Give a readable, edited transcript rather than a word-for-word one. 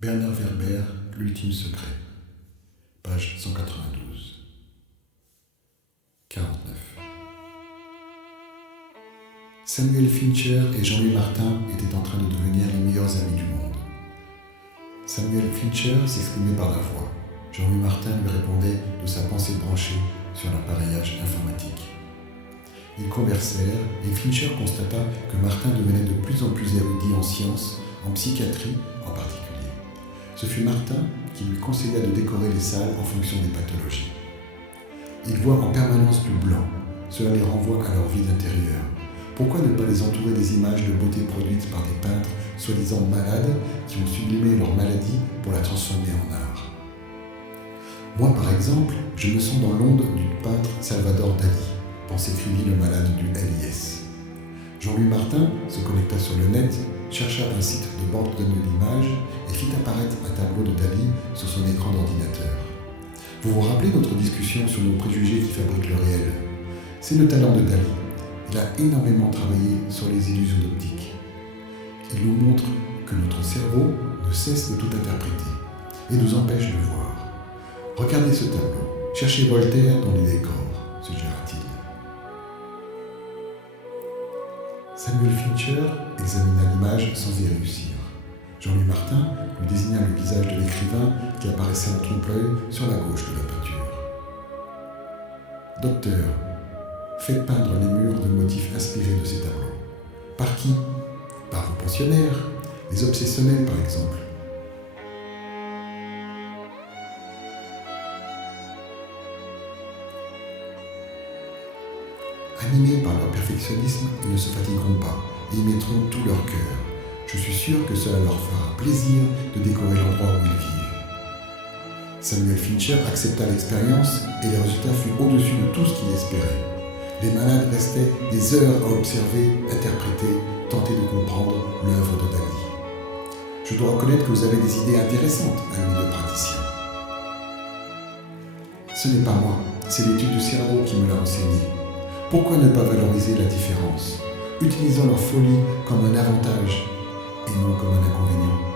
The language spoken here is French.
Bernard Werber, L'ultime secret. Page 192. 49. Samuel Fincher et Jean-Louis Martin étaient en train de devenir les meilleurs amis du monde. Samuel Fincher s'exprimait par la voix. Jean-Louis Martin lui répondait de sa pensée branchée sur l'appareillage informatique. Ils conversèrent et Fincher constata que Martin devenait de plus en plus érudit en sciences, en psychiatrie en particulier. Ce fut Martin qui lui conseilla de décorer les salles en fonction des pathologies. Ils voient en permanence du blanc, cela les renvoie à leur vie d'intérieur. Pourquoi ne pas les entourer des images de beauté produites par des peintres soi-disant malades qui ont sublimé leur maladie pour la transformer en art? Moi, par exemple, je me sens dans l'onde du peintre Salvador Dali, pensait-il le malade du LIS. Jean-Louis Martin se connecta sur le net, chercha un site de banque de d'images et fit apparaître un tableau de Dali sur son écran d'ordinateur. Vous vous rappelez notre discussion sur nos préjugés qui fabriquent le réel? C'est le talent de Dali. Il a énormément travaillé sur les illusions d'optique. Il nous montre que notre cerveau ne cesse de tout interpréter et nous empêche de voir. Regardez ce tableau, cherchez Voltaire dans les décors, suggéra-t-il. Samuel Fincher examina l'image sans y réussir. Jean-Louis Martin lui désigna le visage de l'écrivain qui apparaissait en trompe-l'œil sur la gauche de la peinture. Docteur, faites peindre les murs de motifs inspirés de ces tableaux. Par qui? Par vos pensionnaires, les obsessionnels par exemple. Animés par leur perfectionnisme, ils ne se fatigueront pas et y mettront tout leur cœur. Je suis sûr que cela leur fera plaisir de décorer l'endroit où ils vivent. Samuel Fincher accepta l'expérience et le résultat fut au-dessus de tout ce qu'il espérait. Les malades restaient des heures à observer, interpréter, tenter de comprendre l'œuvre de Dali. Je dois reconnaître que vous avez des idées intéressantes, ami le praticien. Ce n'est pas moi, c'est l'étude du cerveau qui me l'a enseigné. Pourquoi ne pas valoriser la différence? Utilisons leur folie comme un avantage et non comme un inconvénient.